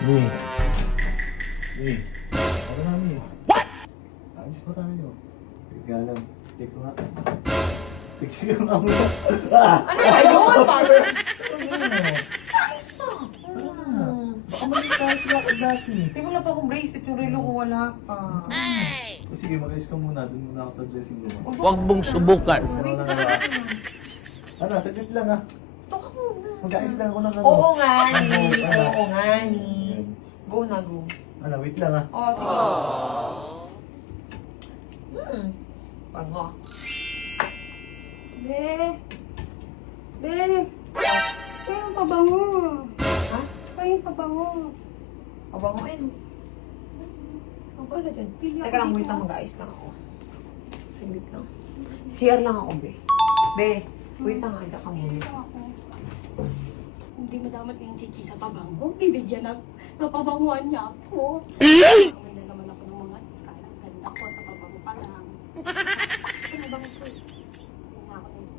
Mi. Mi. Ano na, Mi? What? Ayos pa tayo. Teka lang. Check ko nga. Check ko nga muna. Ano ba yun? Ayos pa. Baka mali tayo sila ka dati. Di wala pa akong bracelet. Yung relo ko wala pa. O sige, mag-ayos ka muna. Doon muna ako sa dressing room. Huwag mong subukan. Ano na nga? Ano, saglit lang ha. Ito ka muna. Mag-ayos lang ako ng ano. Oo nga ni. Ano? Oo nga ni. Go na, go. Ano, wait lang ha. Oo, sige. Bango. Be, ito yung pabango. Ha? Ito yung pabango. Abango eh. Ang pala dyan. Pili ako Teka lang, wait dito. lang. Mag-ayos lang ako. Saglit lang. CR lang ako, be. Be, wait lang. Anda ka muna. Ito ako. Hindi mo dapat yung chichi sa pabango. Bibigyan ng papabanguan niya ako. Kamay na naman ako ng mga ganda ko sa pabango pa lang. Ano bang ito? Tingnan ako dito.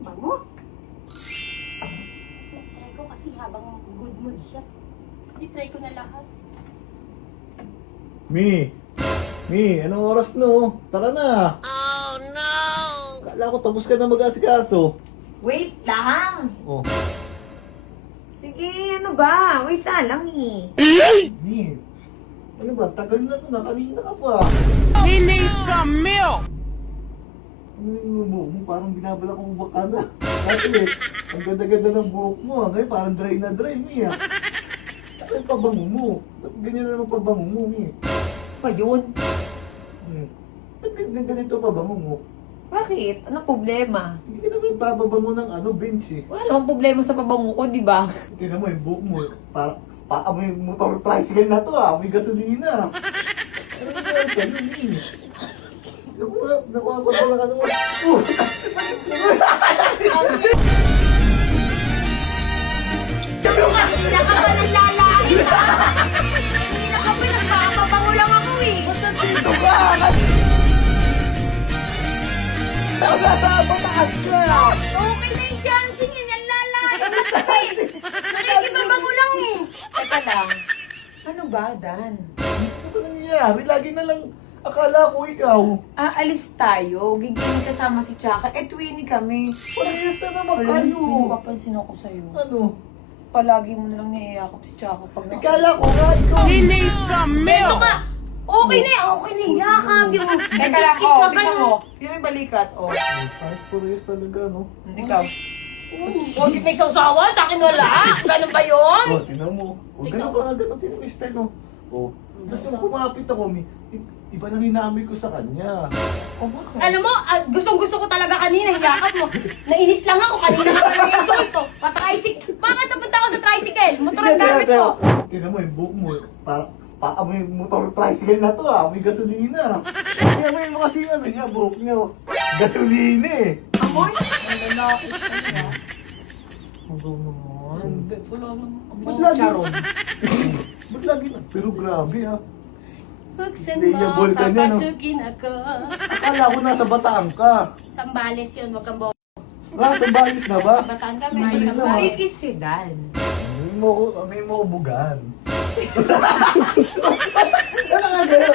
Bango? Try ko kasi habang good mood siya. I-try ko na lahat. Mi! Mi, anong oras no? Tara na! Oh no! Kala ko tapos ka na mag-asikaso. Wait lang! Oh. Sige, ano ba? Wait lang eh. Mi, ano ba? Tagal na to na. Kanina ka pa. He needs some milk. Ano yung buhok mo? Parang binabala kong ubak ka na. Kasi, ang ganda-ganda ng buhok mo. Ngayon parang dry na dry, Mi ah. Ano yung pabango mo? Ba't ganyan na naman pabango mo, Mi? Pa yun? Ba't ganito pabango mo? Bakit? Anong problema? Hindi ka naman pababango ng ano, bench eh. Wala namang problema sa pabango ko, di ba? Tingnan mo yung buhok mo. Parang paamoy motor tricycle na to ah. May gasolina. Ano ba sa'yo, Mi? Nakuha ko lang ano mo. Hindi na ka pa naglalait ha? Hindi na ka pa nagpapabango lang ako eh. Basta dito ka! Pataas ka! Okay na yung dancing yun, yung lalait na to eh. Nakikipabango lang eh. Teka lang. Ano ba, Dan? Ano ba nangyayari? Lagi na lang akala ko ikaw. Aalis tayo. Gigilin kasama si Chaka. Twinnie kami. Parehas na naman Wala, kayo. hindi papansin ako sa'yo. Ano? Palagi mo na lang niyayakap si Chaka pag Akala ko nga ikaw. He needs some milk. Okay na, okay na. Yakap yung... Teka lang, Kiss na tingnan ganun. mo. Yun yung balikat, Parehas talaga, no? Ikaw. Bakit may sausawan? Sa akin wala. Ganun ba yun? Oh, tingnan mo. Oh, ganun ka nga, ganun. Tingnan mo yung style, no? Oh, gusto ko kumapit ako, iba nang hinamay ko sa kanya. Bakit? Alam mo, gustong-gusto ko talaga kanina yung yakap mo. Nainis lang ako kanina pa lang yung suot ko. Pa-tricycle. Bakit napunta ako sa tricycle? Motor ang gamit ko. Tingnan mo yung buhok mo. Parang paamoy motor tricycle na to ah. May gasolina. Tingnan mo yung kasi ano niya, buhok niya. Gasolina eh. Amoy? Ang lalaki sa kanya. Ba't lagi? Ba't lagi na? Pero grabe ah. Buksan Hindi niya mo, ball ka niya, no? papasukin ako. Akala ko nasa Bataan ka. Sambales yun, wag kang Nasa Balis na ba? Bataan kami. Bilis naman. May kiss si Dan. May mo bugan. Ano nga gano'n?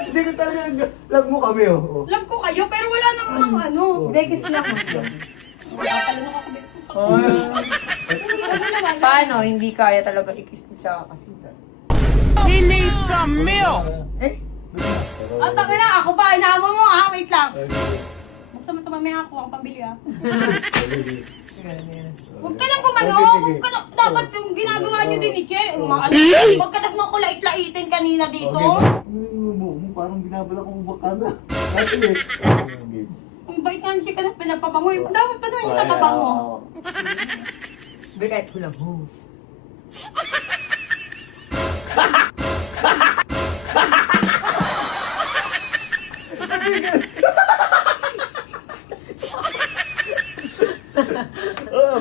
Hindi ko talaga lag mo kami oh. Love ko kayo, pero wala namang ano. Hindi, kiss lang mo. Talon ako kabit ko. Paano? Hindi kaya talaga i-kiss ni Chaka kasi Dan. He needs some milk. Eh? Ang takin na, ako pa, inaamo mo ha, wait lang. Buksan mo ito mamaya ako, ang pambili ha. Huwag ka lang gumano, huwag ka lang, dapat yung ginagawa niyo din ni Che. Pagkatas mo ko lait-laitin kanina dito. Mo parang binabala kong ubak ka na. Kasi Kung bait nga siya ka na pinapabango, dapat pa naman yung kapabango. Hindi kahit hulang ho.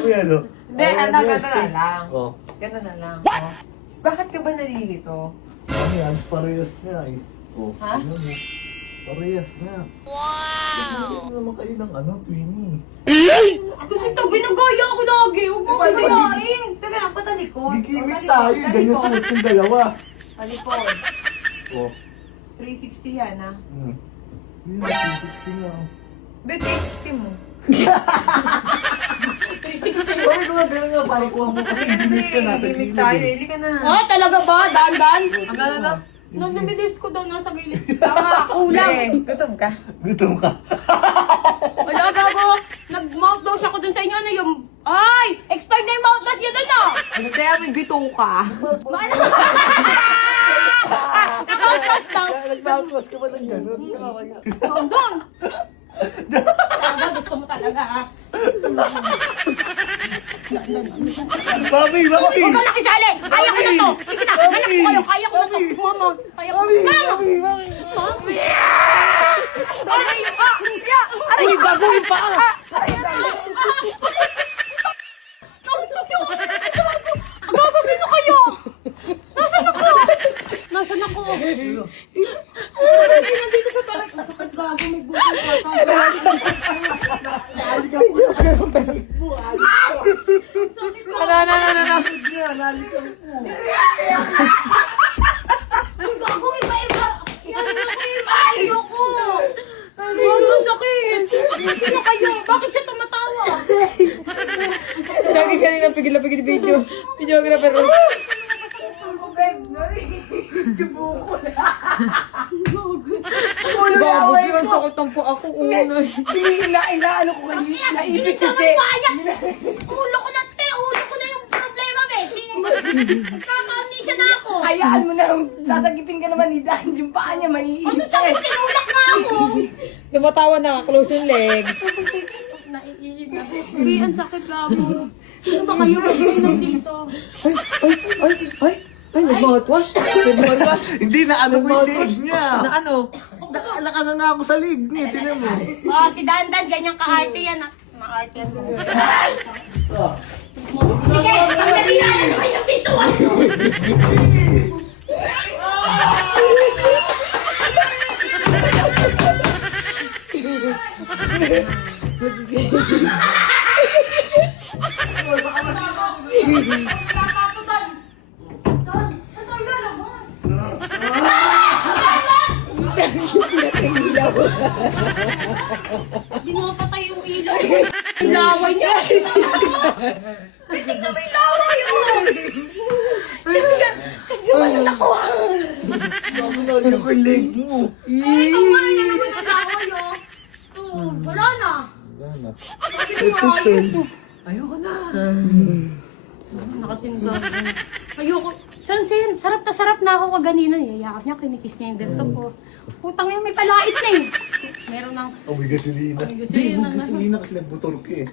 may ano. Hindi, gano'n na lang. Oh. Gano'n na lang. Oh. Bakit ka ba nalilito? Kami, halos parehas nga eh. Oh, Ha? tingnan mo. Parehas nga. Wow! Hindi naman kayo ng ano, Twinnie. Gusto balik. Kumain. Teka lang, patalikod. Gigimik tayo. Ganyan suot yung dalawa. Talikod. Oh. 360 yan, ha? Yun, 360 na. Bet, 360 mo. Bakit ko nga ganun nga, parang kuha mo kasi ginis ka nasa Gimik gilid tayo, eh. hindi ka na. Ah, talaga ba? Daan-daan? Ano? Nung nabidis ko daw nasa gilid. Tama, kulang. Gutom ka. Gutom ka. Wala gago. Nag-mouthwash ako dun sa inyo. Ano yung... Ay! Expired na yung mouthwash nyo dun, no? Ano kaya may bito ka? Naka-wash daw. Nag-mouthwash ka ba ng ganun? Doon. Talaga, gusto mo talaga, ha? Mami! Mami! Huwag ka nakisali! Kaya ko na to! Sige na! Kaya ko kayo! Kaya ko na to! Mama! Kaya ko Mami! na! Mami! Mami! Mami! Aray, yung pa! Aray, Uy, gago yung paa! Gago, sino kayo? Nasaan ako? Nasaan ako? Ay, nandito sa talag. Ang sakit gago, may bukong pata. Sakit gago. Ano? Uy, gago, iba-iba. Yan ako, iba. Ayoko. Gago, sakit. Sino kayo? Bakit siya tumatawa? Lagi kanina pigil video. Videographer. Gago yun, sakit po ako. Inaano ko kayo. Naipit Sa paya! Ulo ko na, te! Ulo ko na yung problema, be! Magkaka-amnesia na ako! Hayaan mo na, sasagipin ka naman ni Dan. Yung paa niya Ano maiinis. sakit? Tinulak na ako! Tumatawa na, close yung legs. Naiinig na. Uy, ang sakit mo. Sino ba kayo? Bakit nandito? Ay, nag-mouthwash. Nag-mouthwash. Hindi na ano ko yung leg niya. Na ano? Nakalaka na nga ako sa leg niya. Tinan mo. Ah, si Dandan, ganyan ka-arte yan. Ma-arte yan. Sige, ang nasiraan naman yung pintuan! Ginapatay yung ilaw. Ilaway niya. Tingnan mo yung laway yun. Kasi gano'n ako. Nakulog ko yung leg mo. Ay, kawalan niya naman ang laway oh. Oh, wala na. Wala na. Sabi ko nga, ayoko. Ayoko na. Nakasinda. Ayoko. Sarap na sarap na ako kaganina. Yayakap niya, kinikis niya yung ganito ko. Putang yun, may palait na eh. Meron ng... Oh, may gasolina. May Hindi, gasolina may gasolina kasi nagbutor ka eh.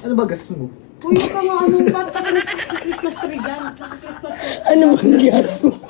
Ano ba gas mo? Uy, ka nga, anong bata ka na Christmas tree dyan? Christmas tree. Ano bang gas mo?